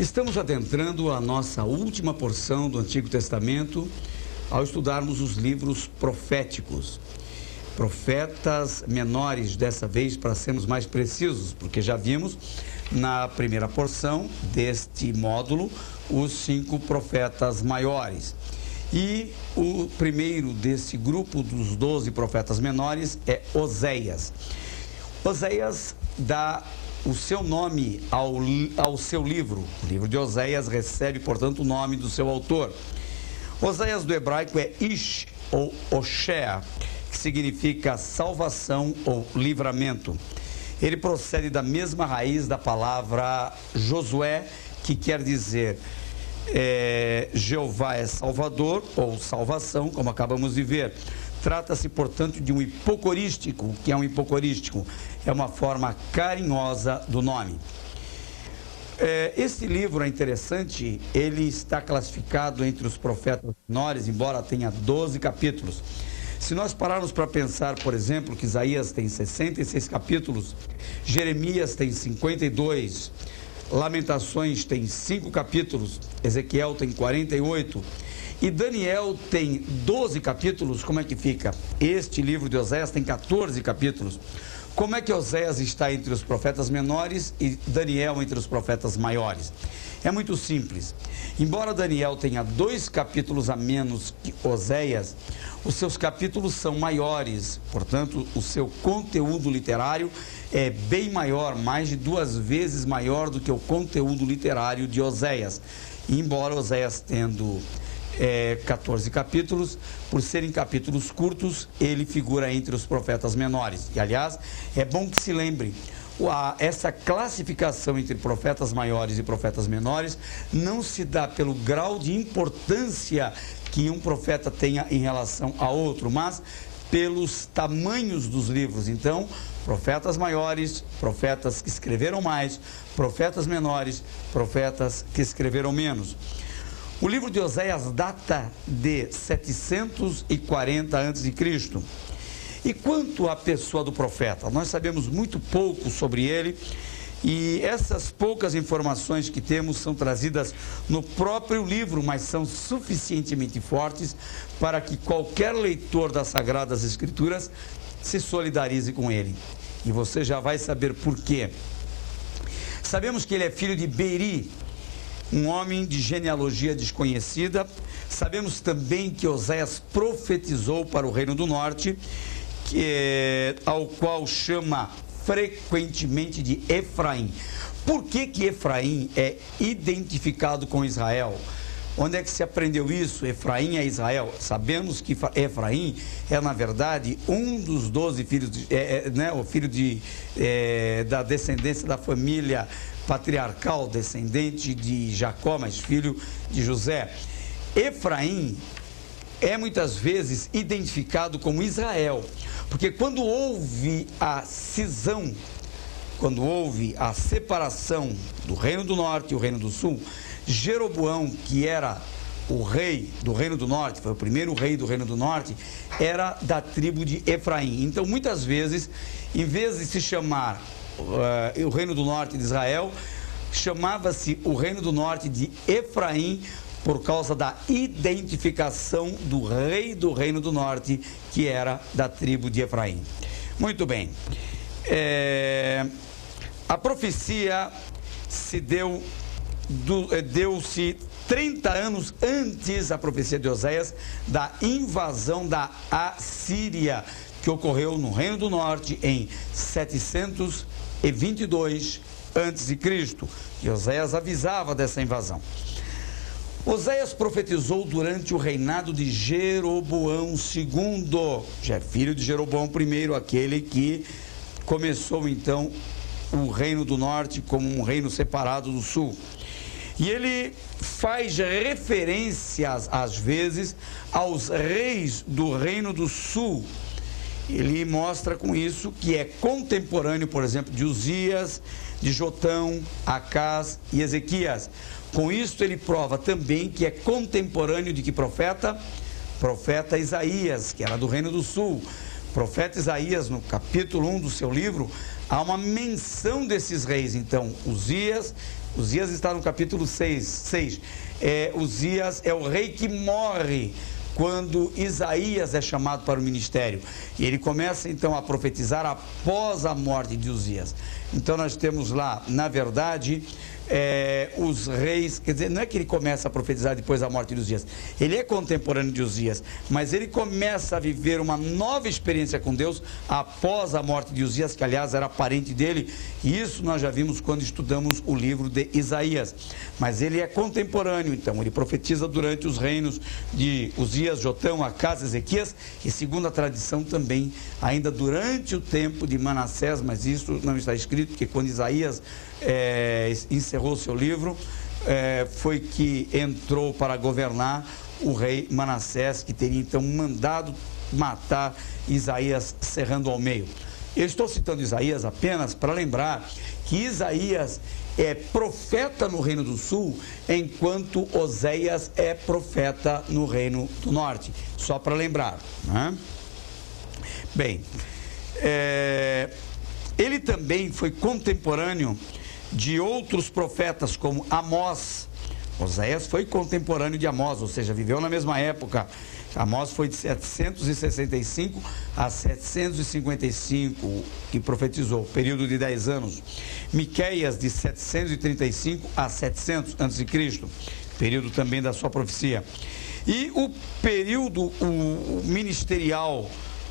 Estamos adentrando a nossa última porção do Antigo Testamento ao estudarmos os livros proféticos. Profetas menores, dessa vez, para sermos mais precisos, porque já vimos na primeira porção deste módulo os 5 profetas maiores. E o primeiro desse grupo dos 12 profetas menores é Oséias. Oséias dá o seu nome ao seu livro. O livro de Oséias recebe, portanto, o nome do seu autor. Oséias do hebraico é Ish ou Oshea, que significa salvação ou livramento. Ele procede da mesma raiz da palavra Josué, que quer dizer Jeová é Salvador ou salvação, como acabamos de ver. Trata-se, portanto, de um hipocorístico. O que é um hipocorístico? É uma forma carinhosa do nome. Este livro é interessante, ele está classificado entre os profetas menores, embora tenha 12 capítulos. Se nós pararmos para pensar, por exemplo, que Isaías tem 66 capítulos, Jeremias tem 52, Lamentações tem 5 capítulos, Ezequiel tem 48 e Daniel tem 12 capítulos, como é que fica? Este livro de Oséias tem 14 capítulos. Como é que Oséias está entre os profetas menores e Daniel entre os profetas maiores? É muito simples. Embora Daniel tenha 2 capítulos a menos que Oséias, os seus capítulos são maiores, portanto, o seu conteúdo literário é bem maior, mais de 2 vezes maior do que o conteúdo literário de Oséias. Embora Oséias tendo 14 capítulos, por serem capítulos curtos, ele figura entre os profetas menores. E, aliás, é bom que se lembre, essa classificação entre profetas maiores e profetas menores não se dá pelo grau de importância que um profeta tenha em relação a outro, mas pelos tamanhos dos livros. Então, profetas maiores, profetas que escreveram mais, profetas menores, profetas que escreveram menos. O livro de Oséias data de 740 a.C. E quanto à pessoa do profeta? Nós sabemos muito pouco sobre ele e essas poucas informações que temos são trazidas no próprio livro, mas são suficientemente fortes para que qualquer leitor das Sagradas Escrituras se solidarize com ele. E você já vai saber por quê. Sabemos que ele é filho de Beri, um homem de genealogia desconhecida. Sabemos também que Oséias profetizou para o Reino do Norte, ao qual chama frequentemente de Efraim. Por que Efraim é identificado com Israel? Onde é que se aprendeu isso? Efraim é Israel. Sabemos que Efraim é, na verdade, um dos 12 filhos, o filho da descendência da família patriarcal, descendente de Jacó, mas filho de José. Efraim é muitas vezes identificado como Israel, porque quando houve a cisão, quando houve a separação do Reino do Norte e o Reino do Sul, Jeroboão, que era o rei do Reino do Norte, foi o primeiro rei do Reino do Norte, era da tribo de Efraim. Então, muitas vezes, em vez de se chamar o Reino do Norte de Israel, chamava-se o Reino do Norte de Efraim, por causa da identificação do rei do Reino do Norte, que era da tribo de Efraim. Muito bem. A profecia deu-se 30 anos antes, a profecia de Oséias, da invasão da Assíria, que ocorreu no Reino do Norte em 722 a.C. E Oséias avisava dessa invasão. Oséias profetizou durante o reinado de Jeroboão II, já é filho de Jeroboão I, aquele que começou então o Reino do Norte como um reino separado do Sul. E ele faz referências, às vezes, aos reis do Reino do Sul. Ele mostra com isso que é contemporâneo, por exemplo, de Uzias, de Jotão, Acás e Ezequias. Com isso ele prova também que é contemporâneo de que profeta? Profeta Isaías, que era do Reino do Sul. Profeta Isaías, no capítulo 1 do seu livro, há uma menção desses reis. Então, Uzias, Uzias está no capítulo 6. Uzias é o rei que morre quando Isaías é chamado para o ministério. E ele começa então a profetizar após a morte de Uzias. Então nós temos lá, na verdade, os reis, quer dizer, não é que ele começa a profetizar depois da morte de Uzias, ele é contemporâneo de Uzias, mas ele começa a viver uma nova experiência com Deus após a morte de Uzias, que aliás era parente dele, e isso nós já vimos quando estudamos o livro de Isaías. Mas ele é contemporâneo, então, ele profetiza durante os reinos de Uzias, Jotão, Acás, Ezequias, e segundo a tradição também, ainda durante o tempo de Manassés, mas isso não está escrito, porque quando Isaías encerrou seu livro, foi que entrou para governar o rei Manassés, que teria então mandado matar Isaías cerrando ao meio. Eu estou citando Isaías apenas para lembrar que Isaías é profeta no Reino do Sul, enquanto Oséias é profeta no Reino do Norte. Só para lembrar, né? Bem, ele também foi contemporâneo de outros profetas, como Amós. Oséias foi contemporâneo de Amós, ou seja, viveu na mesma época. Amós foi de 765 a 755 que profetizou, período de 10 anos. Miqueias de 735 a 700 a.C., período também da sua profecia. E o período ministerial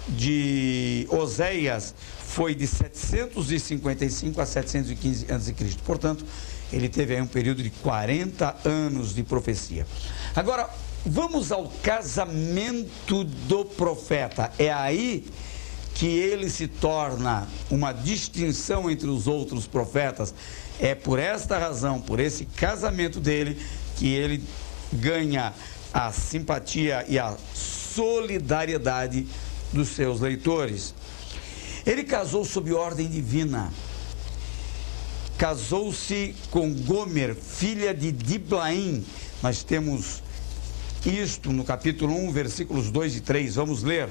de Oséias foi de 755 a 715 a.C. Portanto, ele teve aí um período de 40 anos de profecia. Agora, vamos ao casamento do profeta. É aí que ele se torna uma distinção entre os outros profetas. É por esta razão, por esse casamento dele, que ele ganha a simpatia e a solidariedade dos seus leitores. Ele casou sob ordem divina. Casou-se com Gomer, filha de Diblaim. Nós temos isto no capítulo 1, versículos 2 e 3. Vamos ler.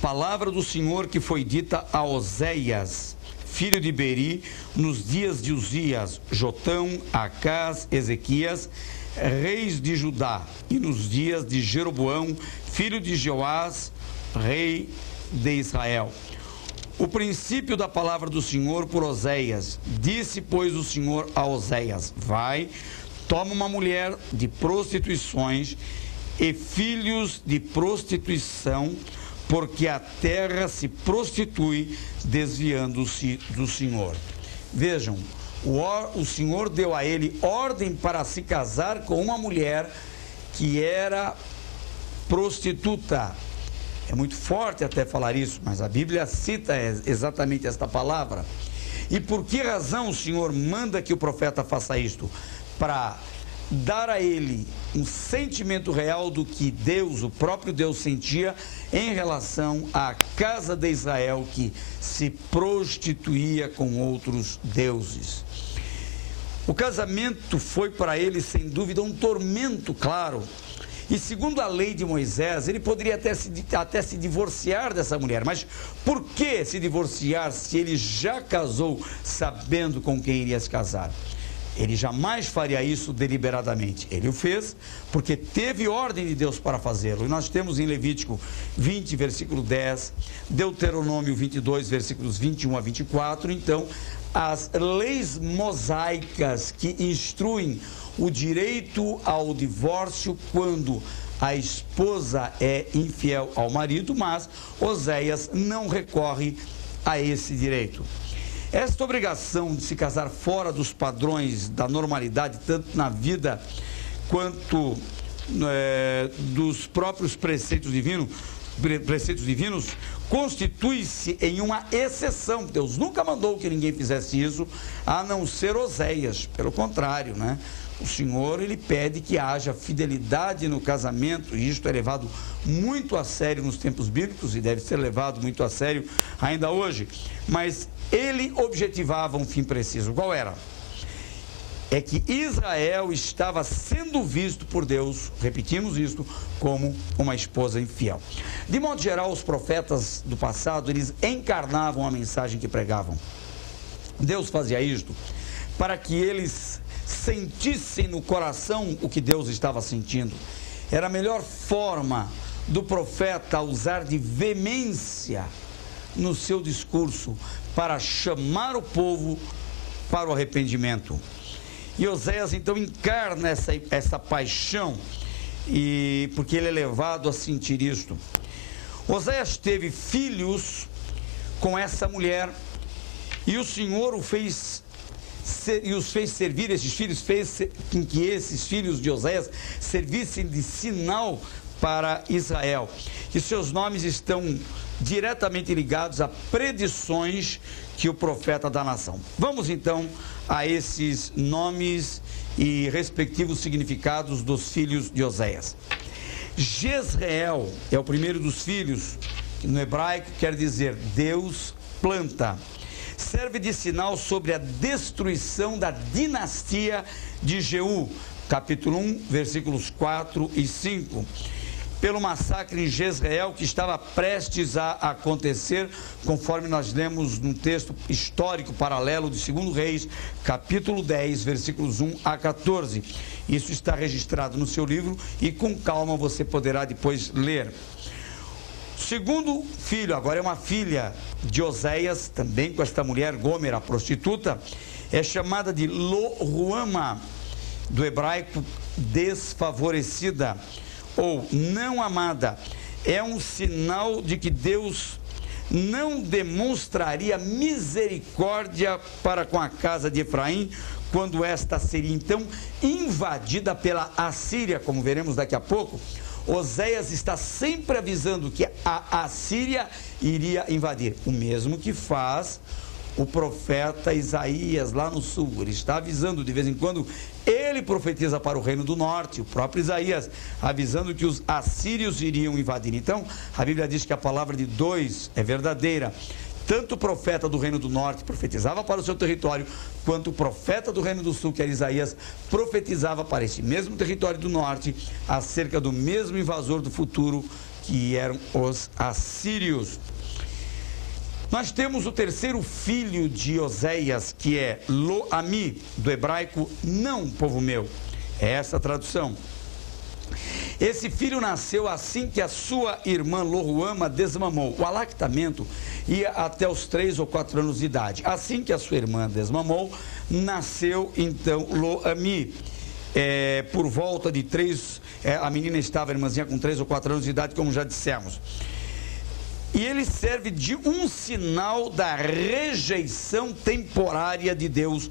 Palavra do Senhor que foi dita a Oséias, filho de Beri, nos dias de Uzias, Jotão, Acás, Ezequias, reis de Judá, e nos dias de Jeroboão, filho de Joás, rei de Israel. O princípio da palavra do Senhor por Oséias. Disse, pois, o Senhor a Oséias: vai, toma uma mulher de prostituições e filhos de prostituição, porque a terra se prostitui, desviando-se do Senhor. Vejam, o Senhor deu a ele ordem para se casar com uma mulher que era prostituta. É muito forte até falar isso, mas a Bíblia cita exatamente esta palavra. E por que razão o Senhor manda que o profeta faça isto? Para dar a ele um sentimento real do que Deus, o próprio Deus, sentia em relação à casa de Israel, que se prostituía com outros deuses. O casamento foi para ele, sem dúvida, um tormento, claro. E segundo a lei de Moisés, ele poderia até se divorciar dessa mulher. Mas por que se divorciar se ele já casou sabendo com quem iria se casar? Ele jamais faria isso deliberadamente. Ele o fez porque teve ordem de Deus para fazê-lo. E nós temos em Levítico 20, versículo 10, Deuteronômio 22, versículos 21 a 24, então, as leis mosaicas que instruem o direito ao divórcio quando a esposa é infiel ao marido, mas Oséias não recorre a esse direito. Esta obrigação de se casar fora dos padrões da normalidade, tanto na vida quanto dos próprios preceitos divinos, constitui-se em uma exceção. Deus nunca mandou que ninguém fizesse isso, a não ser Oséias. Pelo contrário, né? O Senhor, ele pede que haja fidelidade no casamento, e isto é levado muito a sério nos tempos bíblicos e deve ser levado muito a sério ainda hoje. Mas ele objetivava um fim preciso. Qual era? É que Israel estava sendo visto por Deus, repetimos isto, como uma esposa infiel. De modo geral, os profetas do passado, eles encarnavam a mensagem que pregavam. Deus fazia isto para que eles sentissem no coração o que Deus estava sentindo. Era a melhor forma do profeta usar de veemência no seu discurso para chamar o povo para o arrependimento. E Oséias então encarna essa paixão, porque ele é levado a sentir isto. Oséias teve filhos com essa mulher, e o Senhor os fez servir, esses filhos, fez com que esses filhos de Oséias servissem de sinal para Israel. E seus nomes estão diretamente ligados a predições que o profeta da nação. Vamos então a esses nomes e respectivos significados dos filhos de Oséias. Jezreel é o primeiro dos filhos, que no hebraico quer dizer Deus planta. Serve de sinal sobre a destruição da dinastia de Jeú, capítulo 1, versículos 4 e 5. Pelo massacre em Jezreel que estava prestes a acontecer, conforme nós lemos num texto histórico paralelo de 2 Reis, capítulo 10, versículos 1 a 14. Isso está registrado no seu livro e com calma você poderá depois ler. Segundo filho, agora é uma filha de Oséias, também com esta mulher, Gomer, a prostituta, é chamada de Lo-Ruama, do hebraico desfavorecida, ou não amada. É um sinal de que Deus não demonstraria misericórdia para com a casa de Efraim, quando esta seria então invadida pela Assíria, como veremos daqui a pouco. Oséias está sempre avisando que a Assíria iria invadir, o mesmo que faz o profeta Isaías lá no sul. Ele está avisando de vez em quando, ele profetiza para o reino do norte, o próprio Isaías, avisando que os assírios iriam invadir. Então, a Bíblia diz que a palavra de dois é verdadeira. Tanto o profeta do reino do norte profetizava para o seu território, quanto o profeta do reino do sul, que era Isaías, profetizava para esse mesmo território do norte, acerca do mesmo invasor do futuro, que eram os assírios. Nós temos o terceiro filho de Oséias, que é Lo-Ami, do hebraico, não povo meu. É essa a tradução. Esse filho nasceu assim que a sua irmã Lo-Ruama desmamou. O alactamento ia até os 3 ou 4 anos de idade. Assim que a sua irmã desmamou, nasceu então Lo-Ami. Por volta de 3, a menina estava, a irmãzinha, com 3 ou 4 anos de idade, como já dissemos. E ele serve de um sinal da rejeição temporária de Deus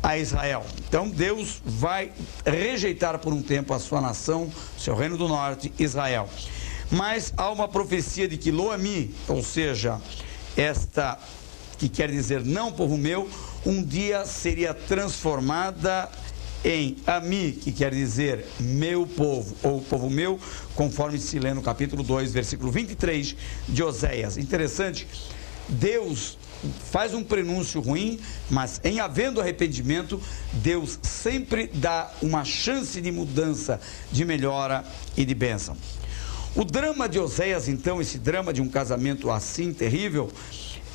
a Israel. Então Deus vai rejeitar por um tempo a sua nação, seu reino do norte, Israel. Mas há uma profecia de que Lo-Ami, ou seja, esta que quer dizer não povo meu, um dia seria transformada em Ami, que quer dizer meu povo, ou povo meu, conforme se lê no capítulo 2, versículo 23 de Oséias. Interessante, Deus faz um prenúncio ruim, mas em havendo arrependimento, Deus sempre dá uma chance de mudança, de melhora e de bênção. O drama de Oséias, então, esse drama de um casamento assim terrível,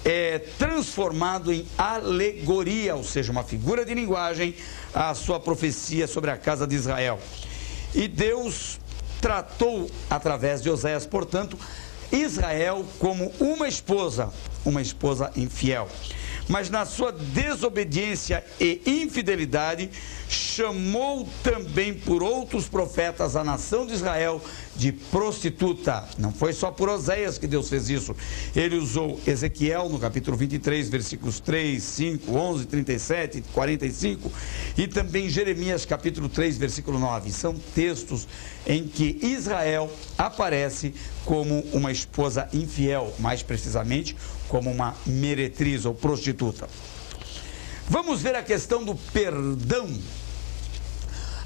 é transformado em alegoria, ou seja, uma figura de linguagem, a sua profecia sobre a casa de Israel. E Deus tratou, através de Oséias, portanto, Israel como uma esposa infiel. Mas na sua desobediência e infidelidade, chamou também por outros profetas a nação de Israel de prostituta. Não foi só por Oséias que Deus fez isso. Ele usou Ezequiel no capítulo 23, versículos 3, 5, 11, 37, 45, e também Jeremias capítulo 3, versículo 9. São textos em que Israel aparece como uma esposa infiel, mais precisamente como uma meretriz ou prostituta. Vamos ver a questão do perdão.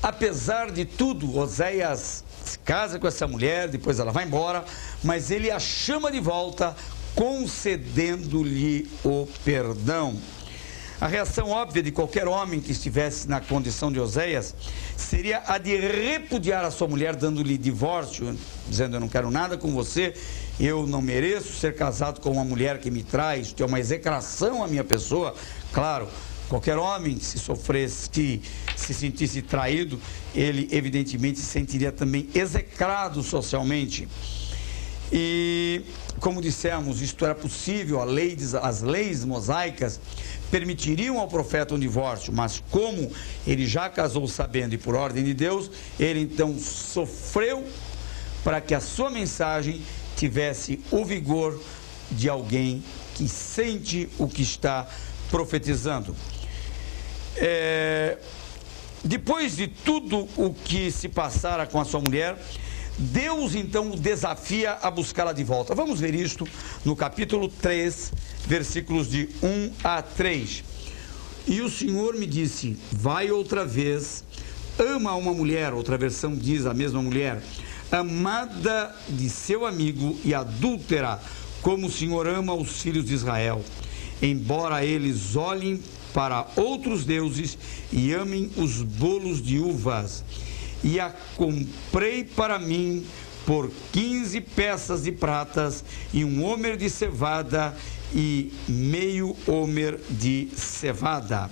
Apesar de tudo, Oséias se casa com essa mulher, depois ela vai embora, mas ele a chama de volta, concedendo-lhe o perdão. A reação óbvia de qualquer homem que estivesse na condição de Oséias seria a de repudiar a sua mulher, dando-lhe divórcio, dizendo: eu não quero nada com você, eu não mereço ser casado com uma mulher que me traz, que é uma execração à minha pessoa. Claro, Qualquer homem, se se sentisse traído, ele evidentemente se sentiria também execrado socialmente. E, como dissemos, isto era possível, as leis mosaicas permitiriam ao profeta um divórcio, mas como ele já casou sabendo e por ordem de Deus, ele então sofreu para que a sua mensagem tivesse o vigor de alguém que sente o que está profetizando. Depois de tudo o que se passara com a sua mulher, Deus então o desafia a buscá-la de volta. Vamos ver isto no capítulo 3, versículos de 1 a 3. E o Senhor me disse: vai outra vez, ama uma mulher, outra versão diz a mesma mulher, amada de seu amigo e adúltera, como o Senhor ama os filhos de Israel, embora eles olhem para outros deuses e amem os bolos de uvas. E a comprei para mim por 15 peças de pratas e 1 homer de cevada e meio homer de cevada.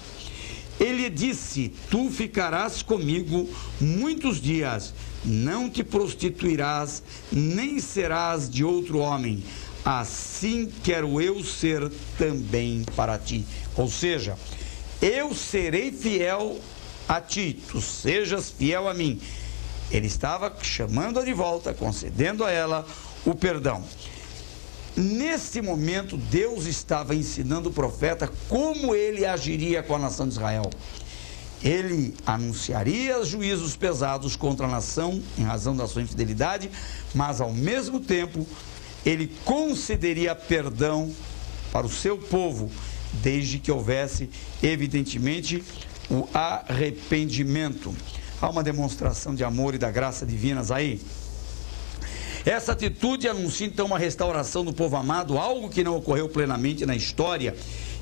Ele disse: tu ficarás comigo muitos dias, não te prostituirás, nem serás de outro homem. Assim quero eu ser também para ti. Ou seja, eu serei fiel a ti, tu sejas fiel a mim. Ele estava chamando-a de volta, concedendo a ela o perdão. Nesse momento, Deus estava ensinando o profeta como ele agiria com a nação de Israel. Ele anunciaria juízos pesados contra a nação em razão da sua infidelidade, mas ao mesmo tempo ele concederia perdão para o seu povo, desde que houvesse, evidentemente, o arrependimento. Há uma demonstração de amor e da graça divinas aí. Essa atitude anuncia então uma restauração do povo amado, algo que não ocorreu plenamente na história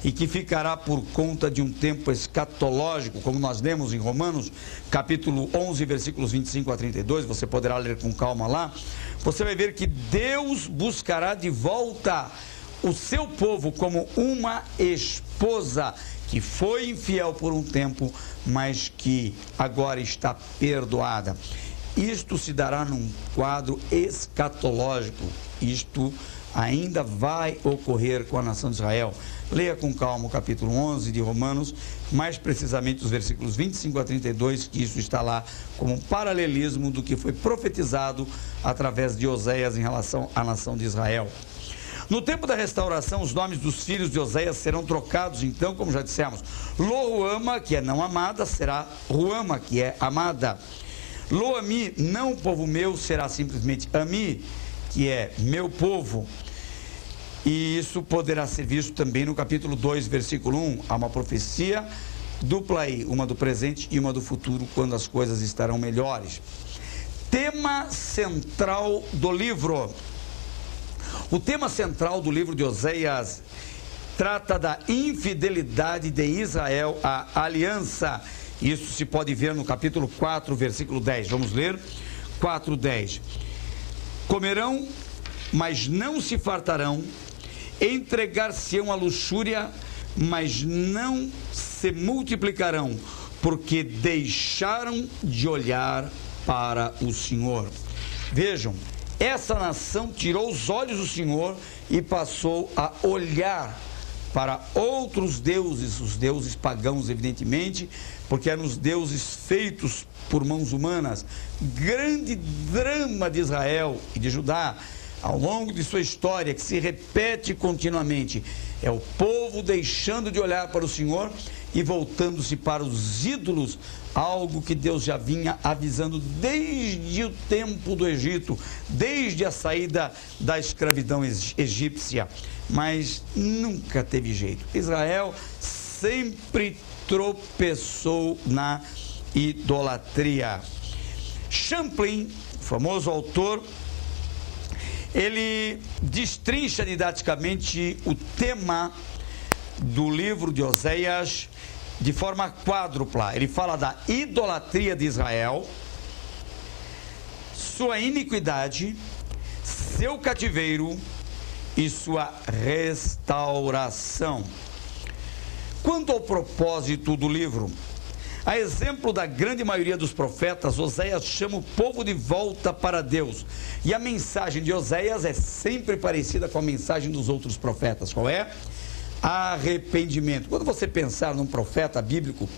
e que ficará por conta de um tempo escatológico, como nós lemos em Romanos, capítulo 11, versículos 25 a 32, você poderá ler com calma lá. Você vai ver que Deus buscará de volta o seu povo como uma esposa que foi infiel por um tempo, mas que agora está perdoada. Isto se dará num quadro escatológico. Isto ainda vai ocorrer com a nação de Israel. Leia com calma o capítulo 11 de Romanos, mais precisamente os versículos 25 a 32, que isso está lá como um paralelismo do que foi profetizado através de Oséias em relação à nação de Israel. No tempo da restauração, os nomes dos filhos de Oséias serão trocados, então, como já dissemos, Lo-Ruama, que é não amada, será Ruama, que é amada. Lo-Ami, não povo meu, será simplesmente Ami, que é meu povo. E isso poderá ser visto também no capítulo 2, versículo 1. Há uma profecia dupla aí, uma do presente e uma do futuro, quando as coisas estarão melhores. Tema central do livro. O tema central do livro de Oséias trata da infidelidade de Israel à aliança. Isso se pode ver no capítulo 4, versículo 10. Vamos ler? 4:10. Comerão, mas não se fartarão, entregar-se-ão à luxúria, mas não se multiplicarão, porque deixaram de olhar para o Senhor. Vejam, essa nação tirou os olhos do Senhor e passou a olhar para outros deuses, os deuses pagãos, evidentemente, porque eram os deuses feitos por mãos humanas. Grande drama de Israel e de Judá, ao longo de sua história, que se repete continuamente, é o povo deixando de olhar para o Senhor e voltando-se para os ídolos, algo que Deus já vinha avisando desde o tempo do Egito, desde a saída da escravidão egípcia, mas nunca teve jeito. Israel sempre tropeçou na idolatria. Champlin, famoso autor, ele destrincha didaticamente o tema do livro de Oséias de forma quádrupla. Ele fala da idolatria de Israel, sua iniquidade, seu cativeiro e sua restauração. Quanto ao propósito do livro, a exemplo da grande maioria dos profetas, Oséias chama o povo de volta para Deus. E a mensagem de Oséias é sempre parecida com a mensagem dos outros profetas. Qual é? Arrependimento. Quando você pensar num profeta bíblico,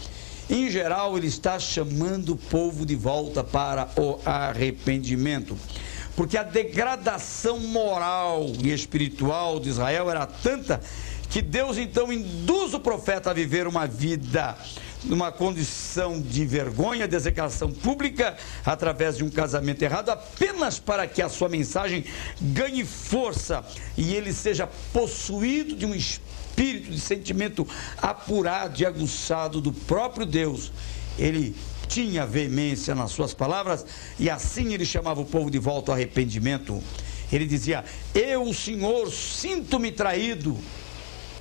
em geral ele está chamando o povo de volta para o arrependimento. Porque a degradação moral e espiritual de Israel era tanta que Deus então induz o profeta a viver uma vida numa condição de vergonha, de execração pública, através de um casamento errado, apenas para que a sua mensagem ganhe força e ele seja possuído de um espírito de sentimento apurado e aguçado do próprio Deus. Ele tinha veemência nas suas palavras e assim ele chamava o povo de volta ao arrependimento. Ele dizia: eu, Senhor, sinto-me traído,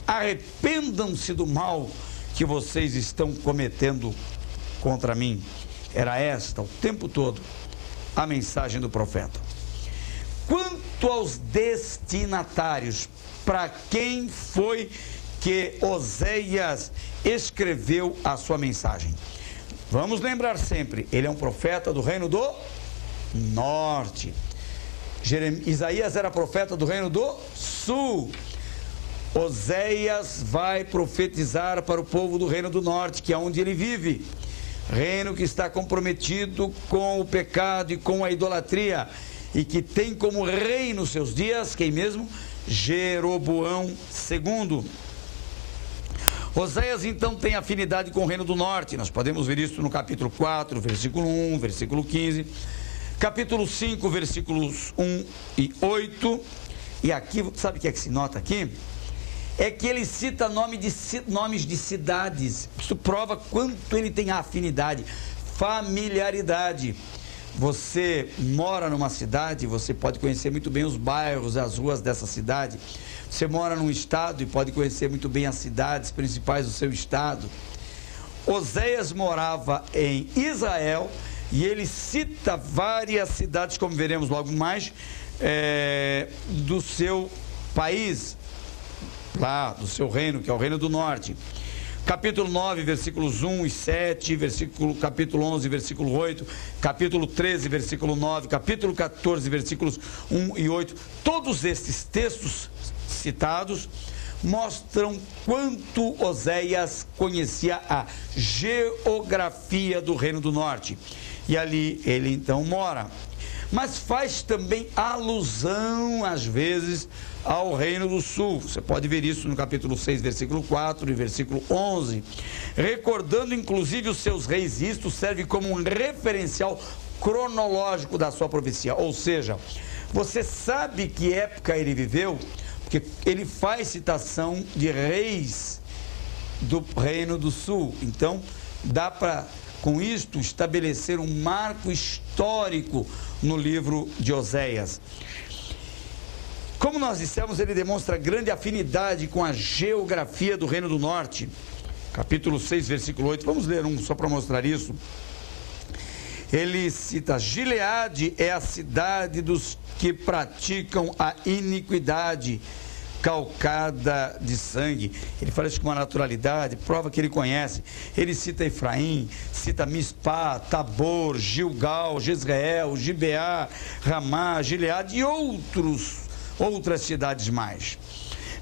arrependam-se do mal que vocês estão cometendo contra mim. Era esta, o tempo todo, a mensagem do profeta. Quanto aos destinatários, para quem foi que Oséias escreveu a sua mensagem? Vamos lembrar sempre, ele é um profeta do reino do norte. Isaías era profeta do reino do sul. Oséias vai profetizar para o povo do reino do norte, que é onde ele vive. Reino que está comprometido com o pecado e com a idolatria, e que tem como rei nos seus dias, quem mesmo? Jeroboão II. Oséias então tem afinidade com o reino do norte. Nós podemos ver isso no capítulo 4, versículo 1, versículo 15, capítulo 5, versículos 1 e 8. E aqui, sabe o que é que se nota aqui? É que ele cita nomes de cidades. Isso prova quanto ele tem afinidade, familiaridade. Você mora numa cidade, você pode conhecer muito bem os bairros, as ruas dessa cidade. Você mora num estado e pode conhecer muito bem as cidades principais do seu estado. Oséias morava em Israel e ele cita várias cidades, como veremos logo mais, do seu país, lá do seu reino, que é o reino do norte. Capítulo 9, versículos 1 e 7, capítulo 11, versículo 8, capítulo 13, versículo 9, capítulo 14, versículos 1 e 8. Todos estes textos citados mostram quanto Oséias conhecia a geografia do reino do norte. E ali ele então mora. Mas faz também alusão, às vezes, ao reino do sul. Você pode ver isso no capítulo 6, versículo 4 e versículo 11. Recordando, inclusive, os seus reis. Isto serve como um referencial cronológico da sua profecia. Ou seja, você sabe que época ele viveu, porque ele faz citação de reis do reino do sul. Então, dá para, com isto, estabelecer um marco histórico no livro de Oséias. Como nós dissemos, ele demonstra grande afinidade com a geografia do reino do norte. Capítulo 6, versículo 8. Vamos ler um só para mostrar isso. Ele cita: Gileade é a cidade dos que praticam a iniquidade, calcada de sangue. Ele fala isso com uma naturalidade, prova que ele conhece. Ele cita Efraim, cita Mispá, Tabor, Gilgal, Jezreel, Gibeá, Ramá, Gileade e outras cidades mais.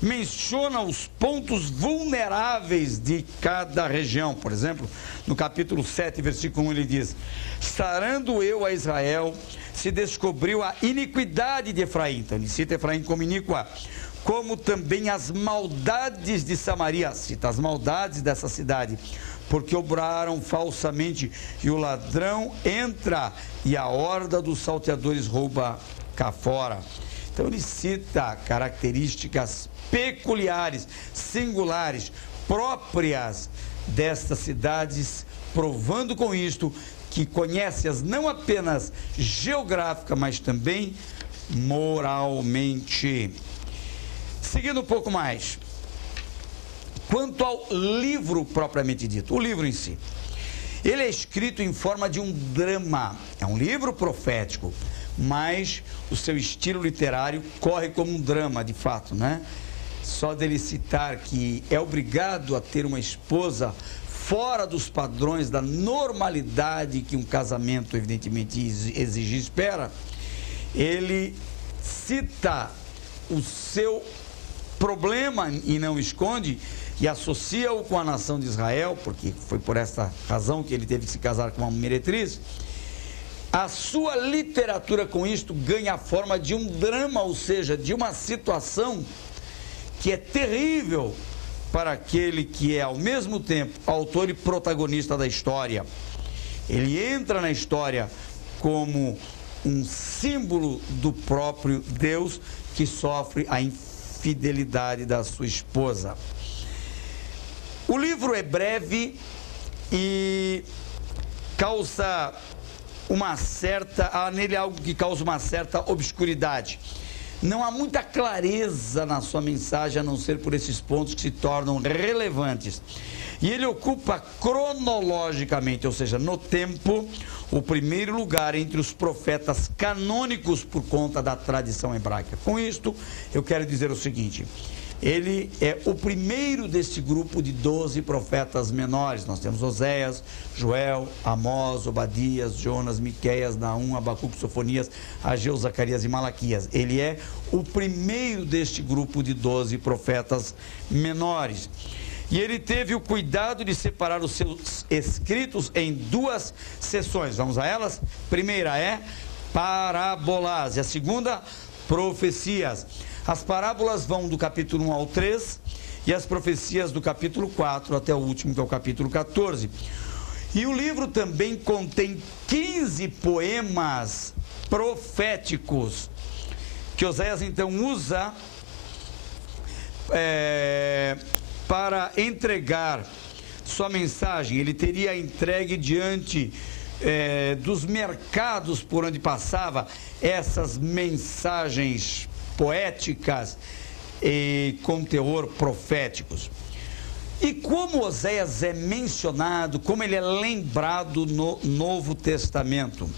Menciona os pontos vulneráveis de cada região. Por exemplo, no capítulo 7, versículo 1, ele diz: sarando eu a Israel, se descobriu a iniquidade de Efraim. Então ele cita Efraim como iníqua, como também as maldades de Samaria. Cita as maldades dessa cidade, porque obraram falsamente, e o ladrão entra e a horda dos salteadores rouba cá fora. Então ele cita características peculiares, singulares, próprias destas cidades, provando com isto que conhece-as não apenas geográfica, mas também moralmente. Seguindo um pouco mais, quanto ao livro propriamente dito, o livro em si, ele é escrito em forma de um drama, é um livro profético, mas o seu estilo literário corre como um drama, de fato, né? só dele citar que é obrigado a ter uma esposa fora dos padrões da normalidade que um casamento evidentemente exige e espera, ele cita o seu problema e não esconde e associa-o com a nação de Israel, porque foi por essa razão que ele teve que se casar com uma meretriz. A sua literatura com isto ganha a forma de um drama, ou seja, de uma situação que é terrível para aquele que é ao mesmo tempo autor e protagonista da história. Ele entra na história como um símbolo do próprio Deus que sofre a infidelidade da sua esposa. O livro é breve e causa há nele algo que causa uma certa obscuridade. Não há muita clareza na sua mensagem, a não ser por esses pontos que se tornam relevantes. E ele ocupa cronologicamente, ou seja, no tempo, o primeiro lugar entre os profetas canônicos por conta da tradição hebraica. Com isto, eu quero dizer o seguinte: ele é o primeiro deste grupo de 12 profetas menores. Nós temos Oséias, Joel, Amós, Obadias, Jonas, Miqueias, Naum, Abacuque, Sofonias, Ageu, Zacarias e Malaquias. Ele é o primeiro deste grupo de 12 profetas menores. E ele teve o cuidado de separar os seus escritos em duas seções. Vamos a elas? Primeira é parábolas e a segunda, profecias. As parábolas vão do capítulo 1 ao 3 e as profecias do capítulo 4 até o último, que é o capítulo 14. E o livro também contém 15 poemas proféticos que Oséias então usa para entregar sua mensagem. Ele teria entregue diante dos mercados por onde passava essas mensagens poéticas e com teor proféticos. E como Oséias é mencionado, como ele é lembrado no Novo Testamento.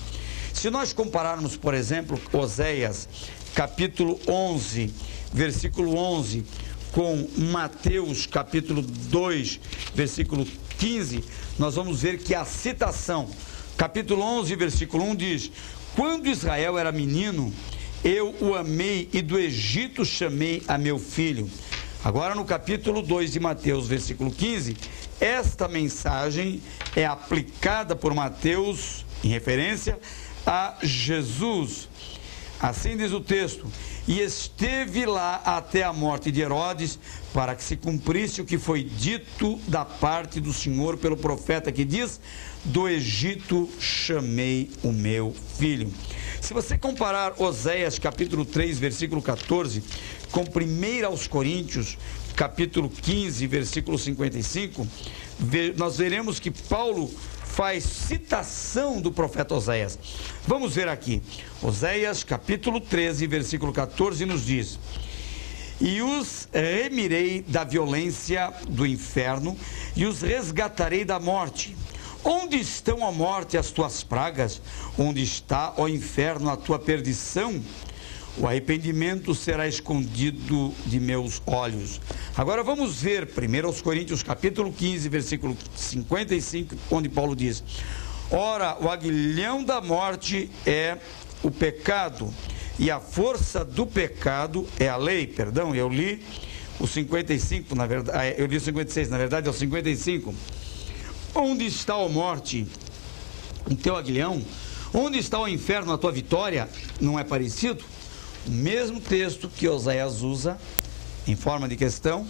Se nós compararmos, por exemplo, Oséias, capítulo 11, versículo 11, com Mateus, capítulo 2, versículo 15, nós vamos ver que a citação, capítulo 11, versículo 1 diz: quando Israel era menino, eu o amei e do Egito chamei a meu filho. Agora no capítulo 2 de Mateus, versículo 15, esta mensagem é aplicada por Mateus em referência a Jesus. Assim diz o texto: e esteve lá até a morte de Herodes, para que se cumprisse o que foi dito da parte do Senhor pelo profeta, que diz: do Egito chamei o meu filho. Se você comparar Oséias capítulo 3, versículo 14, com 1 aos Coríntios, capítulo 15, versículo 55, nós veremos que Paulo faz citação do profeta Oséias. Vamos ver aqui. Oséias capítulo 13, versículo 14 nos diz: e os remirei da violência do inferno e os resgatarei da morte. Onde estão, ó morte, as tuas pragas? Onde está, ó inferno, a tua perdição? O arrependimento será escondido de meus olhos. Agora vamos ver 1 aos Coríntios, capítulo 15, versículo 55, onde Paulo diz: ora, o aguilhão da morte é o pecado, e a força do pecado é a lei. Perdão, eu li o 55, na verdade, eu li o 56, na verdade é o 55. Onde está, ó morte, o teu aguilhão? Onde está o inferno, a tua vitória? Não é parecido? O mesmo texto que Oséias usa em forma de questão,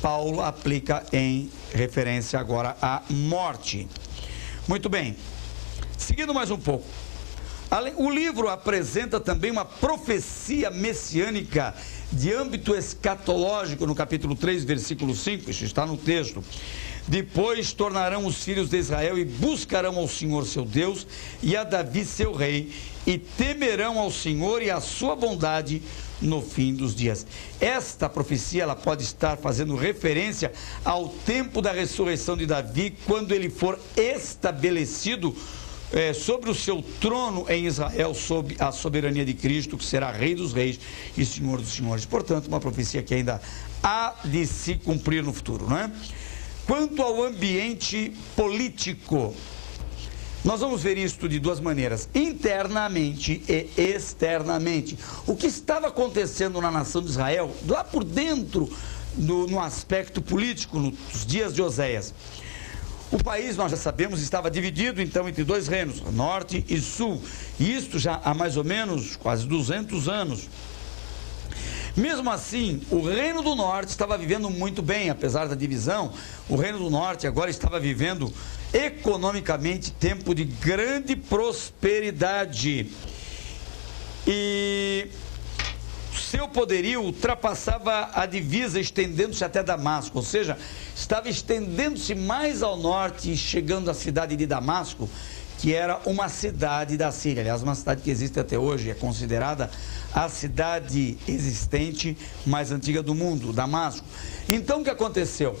Paulo aplica em referência agora à morte. Muito bem, seguindo mais um pouco. O livro apresenta também uma profecia messiânica de âmbito escatológico no capítulo 3, versículo 5, isso está no texto. Depois tornarão os filhos de Israel e buscarão ao Senhor seu Deus e a Davi seu rei, e temerão ao Senhor e a sua bondade no fim dos dias. Esta profecia, ela pode estar fazendo referência ao tempo da ressurreição de Davi, quando ele for estabelecido sobre o seu trono em Israel, sob a soberania de Cristo, que será Rei dos Reis e Senhor dos Senhores. Portanto, uma profecia que ainda há de se cumprir no futuro, não é? Quanto ao ambiente político, nós vamos ver isto de duas maneiras, internamente e externamente. O que estava acontecendo na nação de Israel, lá por dentro, no aspecto político, nos dias de Oséias. O país, nós já sabemos, estava dividido então entre dois reinos, norte e sul. E isto já há mais ou menos quase 200 anos. Mesmo assim, o Reino do Norte estava vivendo muito bem, apesar da divisão. O Reino do Norte agora estava vivendo economicamente tempo de grande prosperidade. E seu poderio ultrapassava a divisa, estendendo-se até Damasco, ou seja, estava estendendo-se mais ao norte e chegando à cidade de Damasco, que era uma cidade da Síria. Aliás, uma cidade que existe até hoje, é considerada a cidade existente mais antiga do mundo, Damasco. Então, o que aconteceu?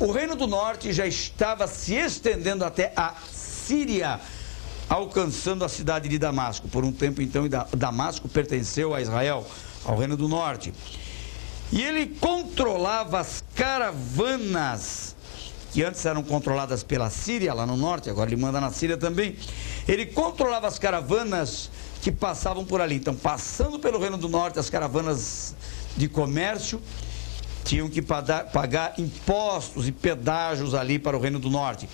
O Reino do Norte já estava se estendendo até a Síria, alcançando a cidade de Damasco. Por um tempo, então, Damasco pertenceu a Israel, ao Reino do Norte. E ele controlava as caravanas, que antes eram controladas pela Síria, lá no norte, agora ele manda na Síria também. Ele controlava as caravanas que passavam por ali. Então, passando pelo Reino do Norte, as caravanas de comércio tinham que pagar impostos e pedágios ali para o Reino do Norte.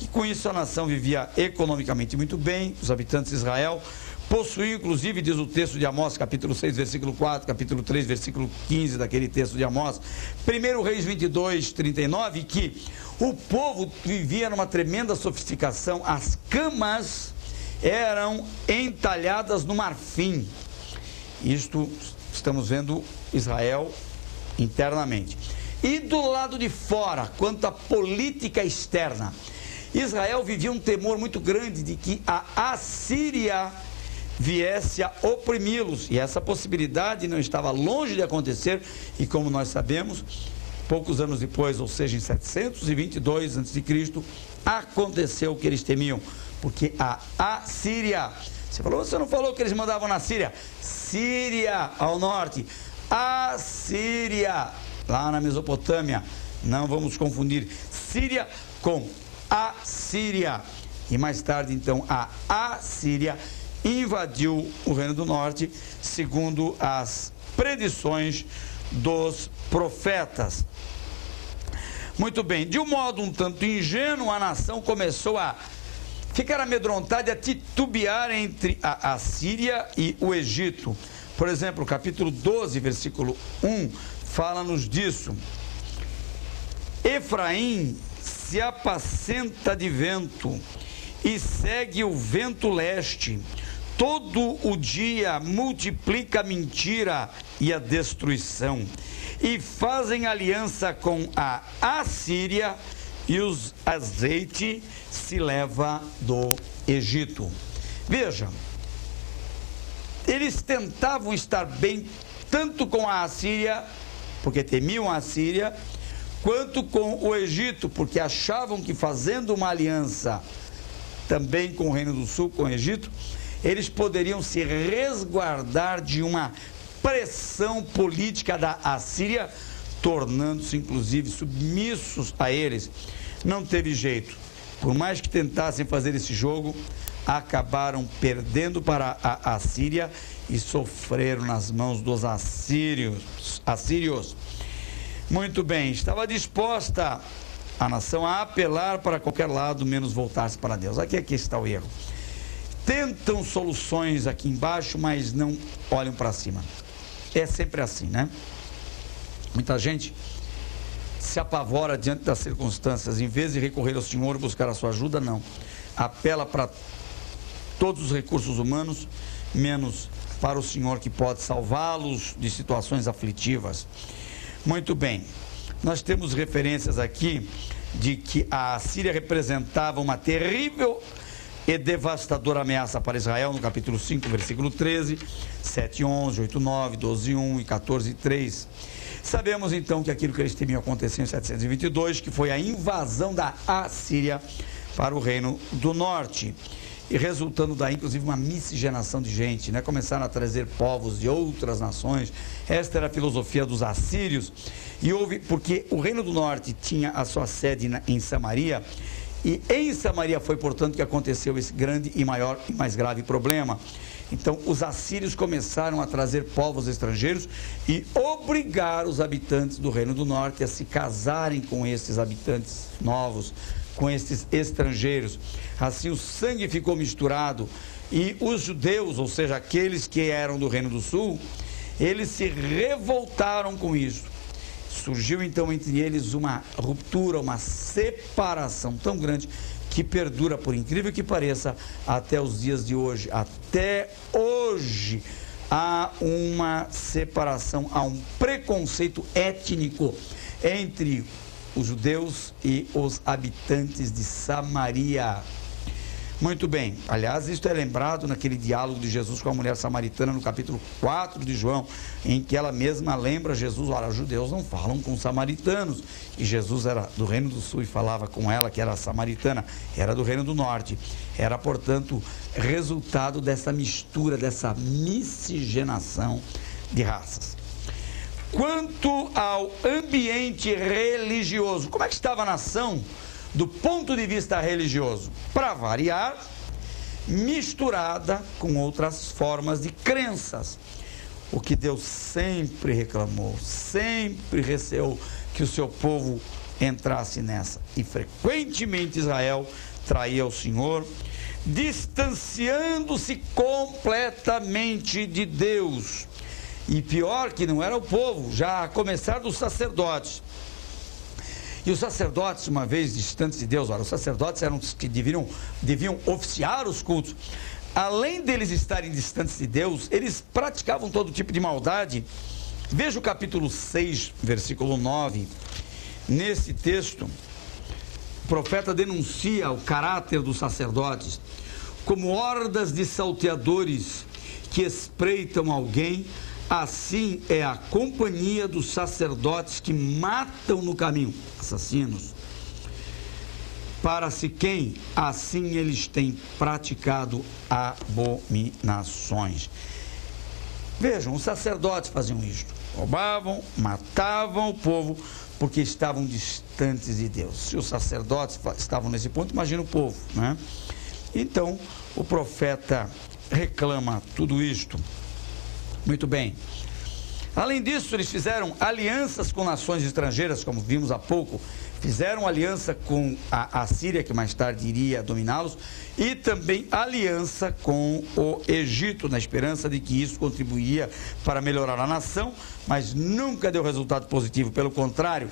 E com isso a nação vivia economicamente muito bem, os habitantes de Israel possuíam, inclusive, diz o texto de Amós, capítulo 6, versículo 4, capítulo 3, versículo 15 daquele texto de Amós, 1 Reis 22, 39, que o povo vivia numa tremenda sofisticação, as camas eram entalhadas no marfim. Isto estamos vendo Israel internamente. E do lado de fora, quanto à política externa, Israel vivia um temor muito grande de que a Assíria viesse a oprimi-los, e essa possibilidade não estava longe de acontecer, e como nós sabemos, poucos anos depois, ou seja, em 722 a.C., aconteceu o que eles temiam, porque a Assíria, você não falou que eles mandavam na Síria? Síria ao norte, Assíria lá na Mesopotâmia, não vamos confundir Síria com Assíria. E mais tarde, então, a Assíria invadiu o Reino do Norte, segundo as predições dos profetas. Muito bem, de um modo um tanto ingênuo, a nação começou a ficar amedrontada e a titubear entre a Assíria e o Egito. Por exemplo, capítulo 12, versículo 1, fala-nos disso. Efraim se apacenta de vento e segue o vento leste. Todo o dia multiplica a mentira e a destruição. E fazem aliança com a Assíria, e os azeite se leva do Egito. Veja, eles tentavam estar bem tanto com a Assíria, porque temiam a Assíria, quanto com o Egito, porque achavam que fazendo uma aliança também com o Reino do Sul, com o Egito, eles poderiam se resguardar de uma pressão política da Assíria, tornando-se inclusive submissos a eles. Não teve jeito. Por mais que tentassem fazer esse jogo, acabaram perdendo para a Assíria e sofreram nas mãos dos assírios. Muito bem, estava disposta a nação a apelar para qualquer lado, menos voltar-se para Deus. Aqui está o erro. Tentam soluções aqui embaixo, mas não olham para cima. É sempre assim, né? Muita gente se apavora diante das circunstâncias, em vez de recorrer ao Senhor e buscar a sua ajuda, não. Apela para todos os recursos humanos, menos para o Senhor que pode salvá-los de situações aflitivas. Muito bem, nós temos referências aqui de que a Síria representava uma terrível e devastadora ameaça para Israel, no capítulo 5, versículo 13, 7:11, 8:9, 12:1 e 14:3. Sabemos então que aquilo que eles temiam acontecer em 722, que foi a invasão da Assíria para o reino do norte. E resultando daí, inclusive, uma miscigenação de gente, né? Começaram a trazer povos de outras nações. Esta era a filosofia dos assírios. E houve, porque o reino do norte tinha a sua sede em Samaria, e em Samaria foi, portanto, que aconteceu esse grande e maior e mais grave problema. Então, os assírios começaram a trazer povos estrangeiros e obrigar os habitantes do reino do norte a se casarem com esses habitantes novos, com esses estrangeiros. Assim o sangue ficou misturado e os judeus, ou seja, aqueles que eram do reino do sul, eles se revoltaram com isso. Surgiu então entre eles uma ruptura, uma separação tão grande que perdura, por incrível que pareça, até os dias de hoje. Até hoje há uma separação, há um preconceito étnico entre os judeus e os habitantes de Samaria. Muito bem, aliás, isto é lembrado naquele diálogo de Jesus com a mulher samaritana no capítulo 4 de João, em que ela mesma lembra Jesus: olha, os judeus não falam com os samaritanos, e Jesus era do reino do sul e falava com ela, que era samaritana, era do reino do norte. Era, portanto, resultado dessa mistura, dessa miscigenação de raças. Quanto ao ambiente religioso, como é que estava a nação do ponto de vista religioso? Para variar, misturada com outras formas de crenças. O que Deus sempre reclamou, sempre receou que o seu povo entrasse nessa. E frequentemente Israel traía o Senhor, distanciando-se completamente de Deus. E pior que não era o povo, já a começar dos sacerdotes. E os sacerdotes, uma vez distantes de Deus, olha, os sacerdotes eram os que deviam oficiar os cultos. Além deles estarem distantes de Deus, eles praticavam todo tipo de maldade. Veja o capítulo 6, versículo 9. Nesse texto, o profeta denuncia o caráter dos sacerdotes como hordas de salteadores que espreitam alguém. Assim é a companhia dos sacerdotes que matam no caminho, assassinos. Para se quem, assim eles têm praticado abominações. Vejam, os sacerdotes faziam isto. Roubavam, matavam o povo, porque estavam distantes de Deus. Se os sacerdotes estavam nesse ponto, imagina o povo, né? Então, o profeta reclama tudo isto. Muito bem. Além disso, eles fizeram alianças com nações estrangeiras, como vimos há pouco. Fizeram aliança com a Síria, que mais tarde iria dominá-los, e também aliança com o Egito, na esperança de que isso contribuiria para melhorar a nação, mas nunca deu resultado positivo. Pelo contrário,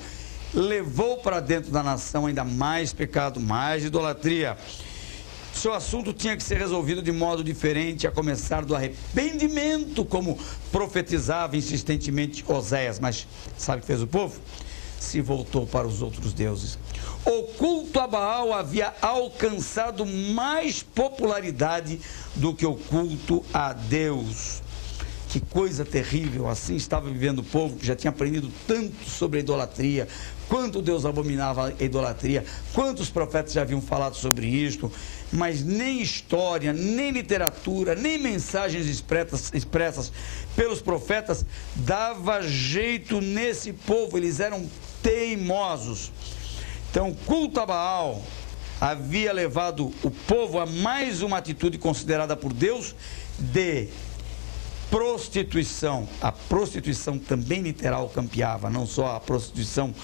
levou para dentro da nação ainda mais pecado, mais idolatria. Seu assunto tinha que ser resolvido de modo diferente, a começar do arrependimento, como profetizava insistentemente Oséias. Mas sabe o que fez o povo? Se voltou para os outros deuses. O culto a Baal havia alcançado mais popularidade do que o culto a Deus. Que coisa terrível, assim estava vivendo o povo que já tinha aprendido tanto sobre a idolatria, quanto Deus abominava a idolatria, quantos profetas já haviam falado sobre isto, mas nem história, nem literatura, nem mensagens expressas pelos profetas dava jeito nesse povo, eles eram teimosos. Então, o culto a Baal havia levado o povo a mais uma atitude considerada por Deus de prostituição. A prostituição também literal campeava, não só a prostituição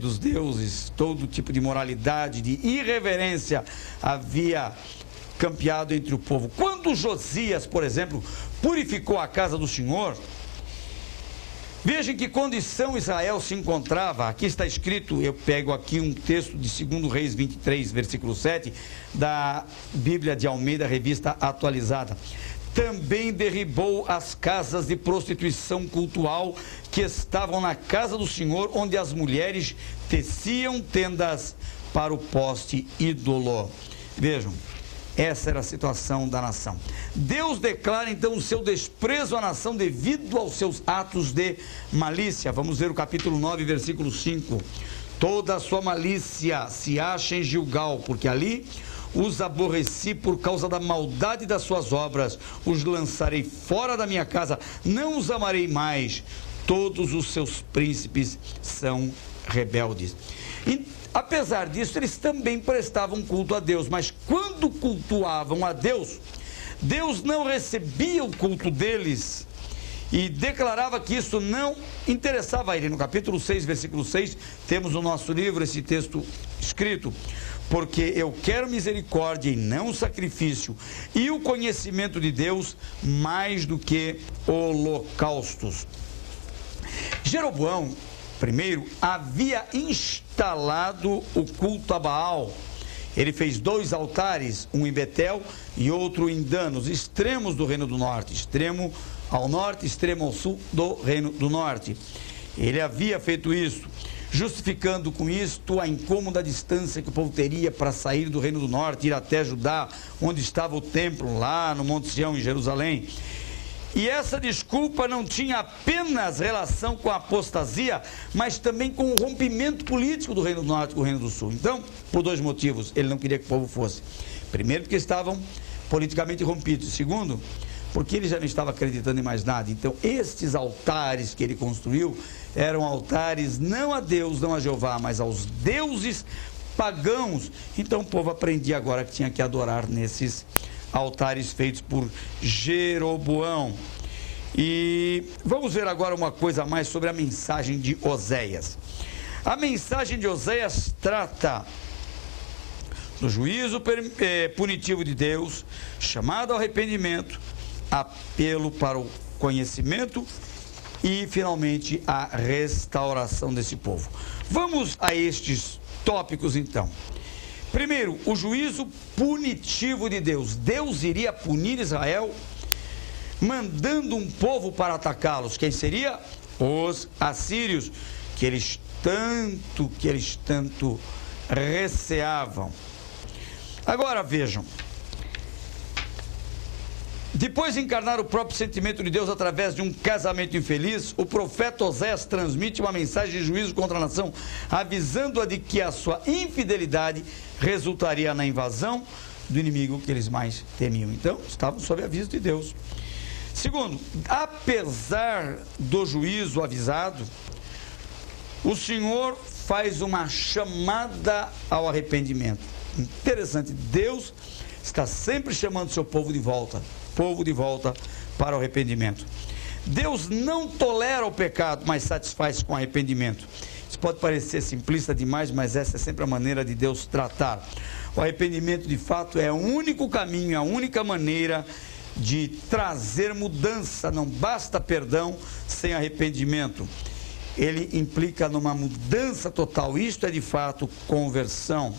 dos deuses, todo tipo de moralidade, de irreverência havia campeado entre o povo. Quando Josias, por exemplo, purificou a casa do Senhor, veja em que condição Israel se encontrava. Aqui está escrito, eu pego aqui um texto de 2 Reis 23, versículo 7, da Bíblia de Almeida, revista atualizada. Também derribou as casas de prostituição cultual que estavam na casa do Senhor, onde as mulheres teciam tendas para o poste ídolo. Vejam, essa era a situação da nação. Deus declara então o seu desprezo à nação devido aos seus atos de malícia. Vamos ver o capítulo 9, versículo 5. toda a sua malícia se acha em Gilgal, porque ali os aborreci por causa da maldade das suas obras, os lançarei fora da minha casa, não os amarei mais, todos os seus príncipes são rebeldes. E, apesar disso, eles também prestavam culto a Deus, mas quando cultuavam a Deus, Deus não recebia o culto deles e declarava que isso não interessava a ele. No capítulo 6, versículo 6, temos no nosso livro esse texto escrito: porque eu quero misericórdia e não sacrifício, e o conhecimento de Deus mais do que holocaustos. Jeroboão, primeiro, havia instalado o culto a Baal. Ele fez 2 altares, um em Betel e outro em Dan, nos extremos do Reino do Norte, extremo ao norte, extremo ao sul do Reino do Norte. Ele havia feito isso, justificando com isto a incômoda distância que o povo teria para sair do Reino do Norte, ir até Judá, onde estava o templo, lá no Monte Sião, em Jerusalém. E essa desculpa não tinha apenas relação com a apostasia, mas também com o rompimento político do Reino do Norte com o Reino do Sul. Então, por 2 motivos, ele não queria que o povo fosse. Primeiro, porque estavam politicamente rompidos. Segundo, porque ele já não estava acreditando em mais nada. Então, estes altares que ele construiu eram altares não a Deus, não a Jeová, mas aos deuses pagãos. Então, o povo aprendia agora que tinha que adorar nesses altares feitos por Jeroboão. E vamos ver agora uma coisa a mais sobre a mensagem de Oséias. A mensagem de Oséias trata do juízo punitivo de Deus, chamado ao arrependimento, apelo para o conhecimento e, finalmente, a restauração desse povo. Vamos a estes tópicos, então. Primeiro, o juízo punitivo de Deus. Deus iria punir Israel, mandando um povo para atacá-los. Quem seria? Os assírios, que eles tanto receavam. Agora vejam. Depois de encarnar o próprio sentimento de Deus através de um casamento infeliz, o profeta Oséias transmite uma mensagem de juízo contra a nação, avisando-a de que a sua infidelidade resultaria na invasão do inimigo que eles mais temiam. Então, estavam sob aviso de Deus. Segundo, apesar do juízo avisado, o Senhor faz uma chamada ao arrependimento. Interessante, Deus está sempre chamando seu povo de volta para o arrependimento. Deus não tolera o pecado, mas satisfaz com arrependimento. Isso pode parecer simplista demais, mas essa é sempre a maneira de Deus tratar. O arrependimento, de fato, é o único caminho, a única maneira de trazer mudança. Não basta perdão sem arrependimento. Ele implica numa mudança total. Isto é, de fato, conversão.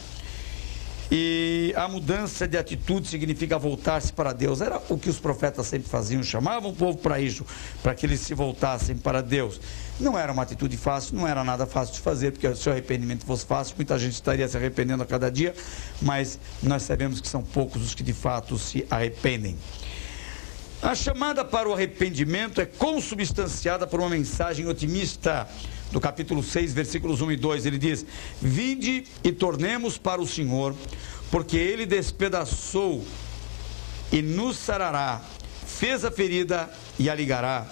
E a mudança de atitude significa voltar-se para Deus. Era o que os profetas sempre faziam, chamavam o povo para isso, para que eles se voltassem para Deus. Não era uma atitude fácil, não era nada fácil de fazer, porque se o arrependimento fosse fácil, muita gente estaria se arrependendo a cada dia, mas nós sabemos que são poucos os que de fato se arrependem. A chamada para o arrependimento é consubstanciada por uma mensagem otimista. Do capítulo 6, versículos 1 e 2, ele diz: vinde e tornemos para o Senhor, porque ele despedaçou e nos sarará, fez a ferida e a ligará.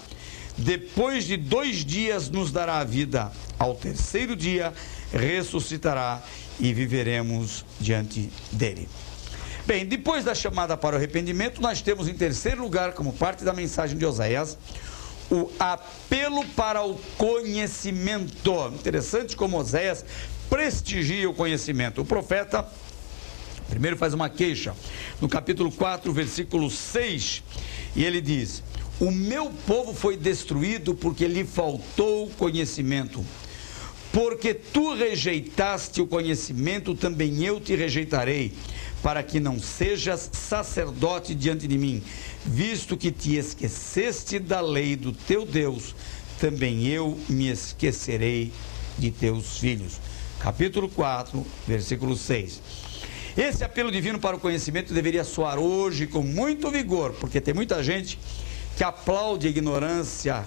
Depois de 2 dias nos dará a vida, ao 3º dia ressuscitará e viveremos diante dele. Bem, depois da chamada para o arrependimento, nós temos em terceiro lugar, como parte da mensagem de Oséias, o apelo para o conhecimento. Interessante como Oséias prestigia o conhecimento. O profeta primeiro faz uma queixa, no capítulo 4, versículo 6, e ele diz: o meu povo foi destruído porque lhe faltou conhecimento. Porque tu rejeitaste o conhecimento, também eu te rejeitarei, para que não sejas sacerdote diante de mim. Visto que te esqueceste da lei do teu Deus, também eu me esquecerei de teus filhos. Capítulo 4, versículo 6. Esse apelo divino para o conhecimento deveria soar hoje com muito vigor, porque tem muita gente que aplaude a ignorância,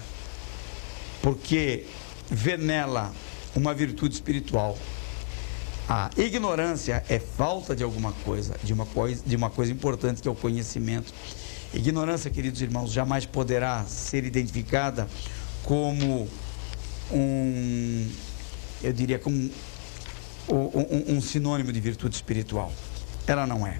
porque vê nela uma virtude espiritual. A ignorância é falta de alguma coisa, de uma coisa importante que é o conhecimento. Ignorância, queridos irmãos, jamais poderá ser identificada como eu diria como um sinônimo de virtude espiritual. Ela não é.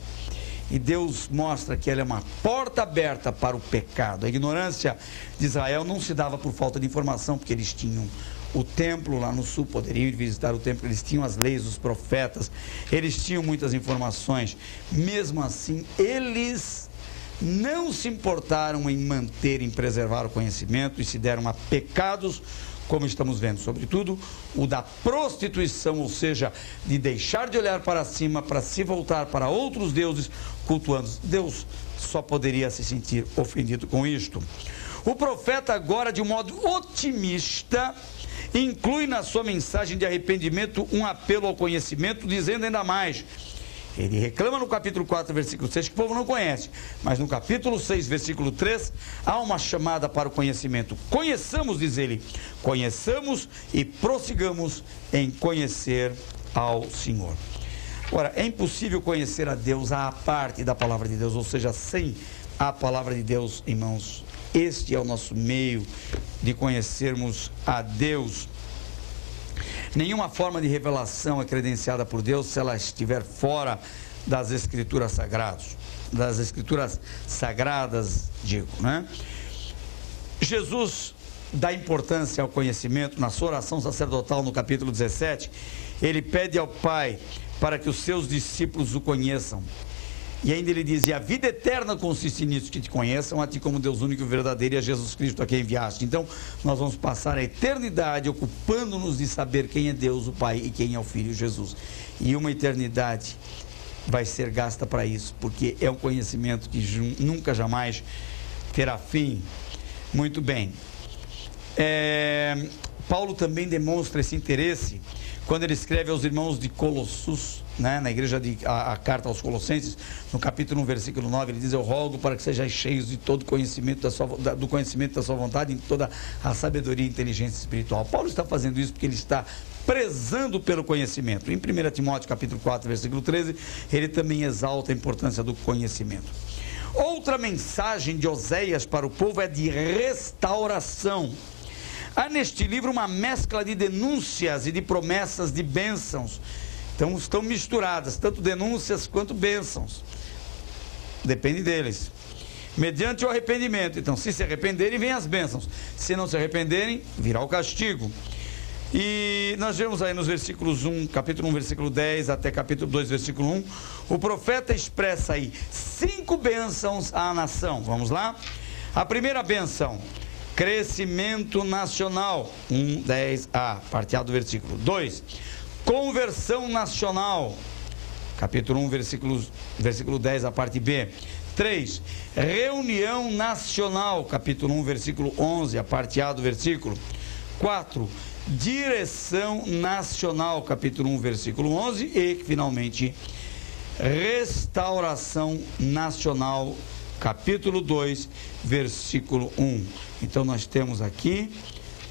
E Deus mostra que ela é uma porta aberta para o pecado. A ignorância de Israel não se dava por falta de informação, porque eles tinham o templo lá no sul, poderiam ir visitar o templo, eles tinham as leis, os profetas, eles tinham muitas informações. Mesmo assim, eles não se importaram em manter, em preservar o conhecimento e se deram a pecados, como estamos vendo, sobretudo o da prostituição, ou seja, de deixar de olhar para cima, para se voltar para outros deuses, cultuando. Deus só poderia se sentir ofendido com isto. O profeta agora, de um modo otimista, inclui na sua mensagem de arrependimento um apelo ao conhecimento, dizendo ainda mais. Ele reclama no capítulo 4, versículo 6, que o povo não conhece, mas no capítulo 6, versículo 3, há uma chamada para o conhecimento. Conheçamos, diz ele, conheçamos e prossigamos em conhecer ao Senhor. Ora, é impossível conhecer a Deus à parte da palavra de Deus, ou seja, sem a palavra de Deus, irmãos. Este é o nosso meio de conhecermos a Deus. Nenhuma forma de revelação é credenciada por Deus se ela estiver fora das Escrituras Sagradas. Das Escrituras Sagradas, digo, né? Jesus dá importância ao conhecimento. Na sua oração sacerdotal, no capítulo 17, ele pede ao Pai para que os seus discípulos o conheçam. E ainda ele diz, e a vida eterna consiste nisso, que te conheçam, a ti como Deus único e verdadeiro, e a Jesus Cristo a quem enviaste. Então, nós vamos passar a eternidade ocupando-nos de saber quem é Deus, o Pai, e quem é o Filho, Jesus. E uma eternidade vai ser gasta para isso, porque é um conhecimento que nunca, jamais terá fim. Muito bem. Paulo também demonstra esse interesse quando ele escreve aos irmãos de Colossos, né, na igreja a carta aos Colossenses, no capítulo 1, versículo 9, ele diz, eu rogo para que sejais cheios de todo conhecimento do conhecimento da sua vontade, em toda a sabedoria e inteligência espiritual. Paulo está fazendo isso porque ele está prezando pelo conhecimento. Em 1 Timóteo, capítulo 4, versículo 13, ele também exalta a importância do conhecimento. Outra mensagem de Oséias para o povo é de restauração. Há neste livro uma mescla de denúncias e de promessas de bênçãos. Então estão misturadas, tanto denúncias quanto bênçãos. Depende deles. Mediante o arrependimento. Então, se arrependerem, vem as bênçãos. Se não se arrependerem, virá o castigo. E nós vemos aí nos versículos 1, capítulo 1, versículo 10, até capítulo 2, versículo 1, o profeta expressa aí 5 bênçãos à nação. Vamos lá? A primeira bênção, crescimento nacional, 1, 10a, parte A do versículo. 2, conversão nacional, capítulo 1, versículo 10, a parte B. 3, reunião nacional, capítulo 1, versículo 11, a parte A do versículo. 4, direção nacional, capítulo 1, versículo 11. E, finalmente, restauração nacional, capítulo 2, versículo 1. Então, nós temos aqui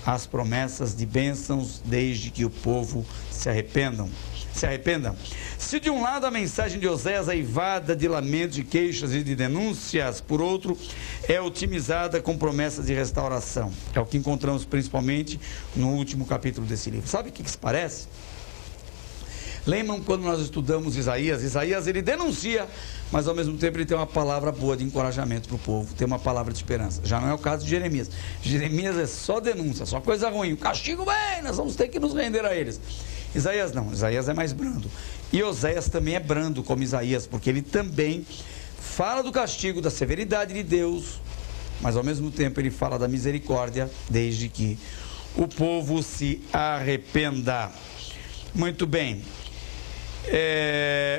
as promessas de bênçãos desde que o povo se arrependa. Se de um lado a mensagem de Oséias é aivada de lamentos, de queixas e de denúncias, por outro, é otimizada com promessas de restauração. É o que encontramos principalmente no último capítulo desse livro. Sabe o que se parece? Lembram quando nós estudamos Isaías? Isaías, ele denuncia, mas ao mesmo tempo ele tem uma palavra boa de encorajamento para o povo, tem uma palavra de esperança. Já não é o caso de Jeremias. Jeremias é só denúncia, só coisa ruim. O castigo vem, nós vamos ter que nos render a eles. Isaías não, Isaías é mais brando. E Oséias também é brando como Isaías, porque ele também fala do castigo, da severidade de Deus, mas ao mesmo tempo ele fala da misericórdia, desde que o povo se arrependa. Muito bem.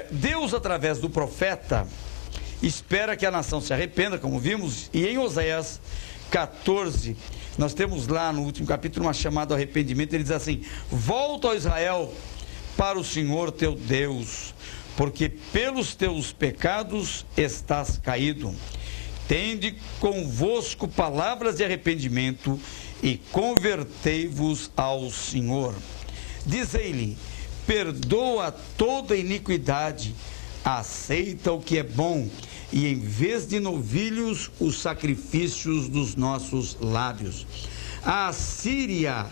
Deus, através do profeta, espera que a nação se arrependa, como vimos, e em Oséias 14, nós temos lá no último capítulo uma chamada ao arrependimento. Ele diz assim: volta, ó Israel, para o Senhor teu Deus, porque pelos teus pecados estás caído. Tende convosco palavras de arrependimento e convertei-vos ao Senhor. Dizei-lhe: perdoa toda iniquidade, aceita o que é bom, e em vez de novilhos, os sacrifícios dos nossos lábios. A Assíria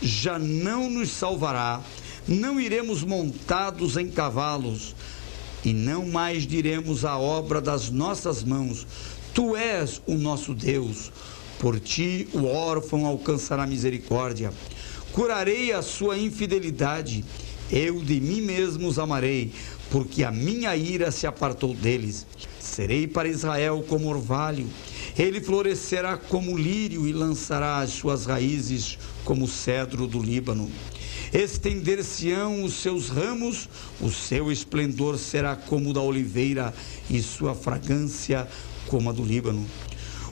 já não nos salvará, não iremos montados em cavalos, e não mais diremos a obra das nossas mãos: tu és o nosso Deus. Por ti o órfão alcançará misericórdia. Curarei a sua infidelidade. Eu de mim mesmo os amarei, porque a minha ira se apartou deles. Serei para Israel como orvalho. Ele florescerá como lírio e lançará as suas raízes como cedro do Líbano. Estender-se-ão os seus ramos, o seu esplendor será como o da oliveira e sua fragrância como a do Líbano.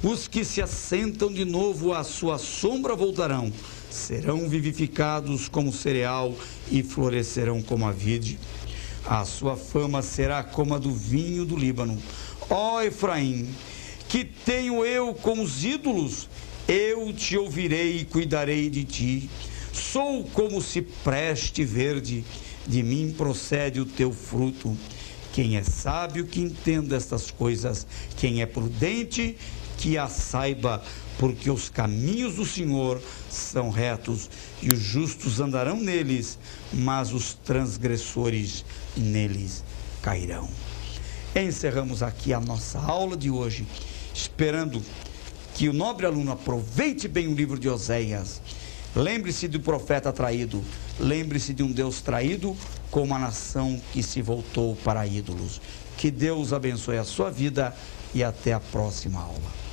Os que se assentam de novo à sua sombra voltarão, serão vivificados como cereal e florescerão como a vide. A sua fama será como a do vinho do Líbano. Ó Efraim, que tenho eu com os ídolos? Eu te ouvirei e cuidarei de ti. Sou como cipreste verde, de mim procede o teu fruto. Quem é sábio que entenda estas coisas, quem é prudente que a saiba, porque os caminhos do Senhor são retos e os justos andarão neles, mas os transgressores neles cairão. Encerramos aqui a nossa aula de hoje, esperando que o nobre aluno aproveite bem o livro de Oséias. Lembre-se do profeta traído, lembre-se de um Deus traído com uma nação que se voltou para ídolos. Que Deus abençoe a sua vida e até a próxima aula.